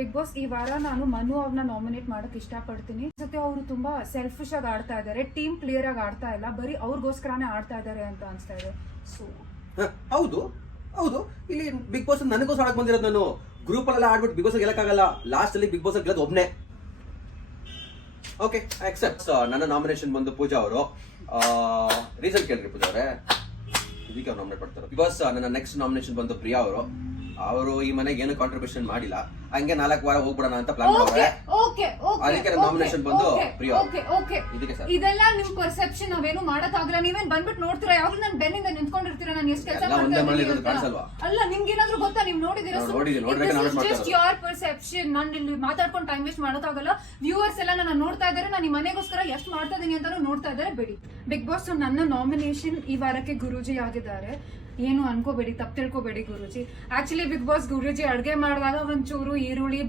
Big boss ಈ ವಾರ ನಾನು ಮನು ಅವ್ರನ್ನ ನಾಮಿನೇಟ್ ಮಾಡಕ್ ಇಷ್ಟಪಡ್ತೀನಿ. ಜೊತೆ ಅವರು ತುಂಬಾ ಸೆಲ್ಫಿಶ್ ಆಗಿ ಆಡ್ತಾ ಇದ್ದಾರೆ, ಟೀಮ್ ಪ್ಲೇಯರ್ ಆಗಿ ಆಡ್ತಾ ಇಲ್ಲ, ಬರೀ ಅವ್ರಿಗೋಸ್ಕರನೇ ಆಡ್ತಾ ಇದ್ದಾರೆ ಅಂತ ಅನ್ಸ್ತಾ ಇದೆ. ಸೊ ಹೌದು ಹೌದು, ಇಲ್ಲಿ ಬಿಗ್ ಬಾಸ್ ನನಗೋಸ್ಕರ ಆಡಕ್ ಬಂದಿರೋದು. ನಾನು ಗ್ರೂಪ್ ಅಲ್ಲೆಲ್ಲ ಆಡ್ಬಿಟ್ಟು ಬಿಗ್ ಬಾಸ್ ಗೆಲ್ಲಕ್ಕಾಗಲ್ಲ. ಲಾಸ್ಟ್ ಅಲ್ಲಿ ಬಿಗ್ ಬಾಸ್ ಗೆಲ್ಲೋದು ಒಬ್ನೇ. Okay, accept. ನನ್ನ ನಾಮಿನೇಷನ್ ಬಂದು ಪೂಜಾ ಅವರು. ರೀಸನ್ ಕೇಳ್ರಿ ಪೂಜಾ ಅವರೇ, ಇದಕ್ಕೆ ಅವ್ರು ನಾಮಿನೇಟ್ ಮಾಡ್ತಾರೆ. ಬಿಕಾಸ್ ನನ್ನ ನೆಕ್ಸ್ಟ್ ನಾಮಿನೇಷನ್ ಬಂದು ಪ್ರಿಯಾ ಅವರು ಈ ಮನೆಗೆ ಏನು ಕಾಂಟ್ರಿಬ್ಯೂಷನ್ ಮಾಡಿಲ್ಲ, ಹಂಗೆ 4 ವಾರ ಹೋಗ್ಬಿಡೋಣ ಅಂತ ಪ್ಲಾನ್ ಮಾಡಿದ್ರೆ ಅದಕ್ಕೆ ನಾಮಿನೇಷನ್ ಬಂದು ಪ್ರಿಯಾ. ಇದಕ್ಕೆ ಸರ್ ಇದೆಲ್ಲ ನಿಮ್ ಪರ್ಸೆಪ್ಷನ್, ನಾವೇನು ಮಾಡಕ್ಕಾಗಲ್ಲ. ನೀವೇನ್ ಬಂದ್ಬಿಟ್ಟು ನೋಡ್ತೀರಾ, ಯಾವಾಗ್ಲೂ ನನ್ ಬೆನ್ನಿಂದ ನಿಂತ್ಕೊಂಡಿರ್ತೀರಾ, ನಾನು ಎಷ್ಟು ಕೆಲಸ ಕಾಣಿಸಲ್ವಾ? ಅಲ್ಲ, ನಿಮ್ಗೆ ಏನಾದ್ರು ಗೊತ್ತಾ? ನೀವ್ ನೋಡಿದಿರಾ? Just your perception. ನಾನು ಇಲ್ಲಿ ಮಾತಾಡ್ಕೊಂಡು ಟೈಮ್ ವೇಸ್ಟ್ ಮಾಡೋಕ್ಕಾಗಲ್ಲ. ವ್ಯೂವರ್ಸ್ ಎಲ್ಲ ನನ್ನ ನೋಡ್ತಾ ಇದಾರೆ, ನಾನು ಈ ಮನೆಗೋಸ್ಕರ ಎಷ್ಟು ಮಾಡ್ತಾ ಇದೀನಿ ಅಂತಾನು ನೋಡ್ತಾ ಇದಾರೆ. ಬಿಡಿ. ಬಿಗ್ ಬಾಸ್ ನನ್ನ ನಾಮಿನೇಷನ್ ಈ ವಾರಕ್ಕೆ ಗುರೂಜಿ ಆಗಿದ್ದಾರೆ. ಏನು ಅನ್ಕೋಬೇಡಿ, ತಪ್ಪು ತಿಳ್ಕೊಬೇಡಿ Guruji. Actually Bigg Boss Guruji ಅಡ್ಗೆ ಮಾಡಿದಾಗ ಒಂಚೂರು ಈರುಳ್ಳಿ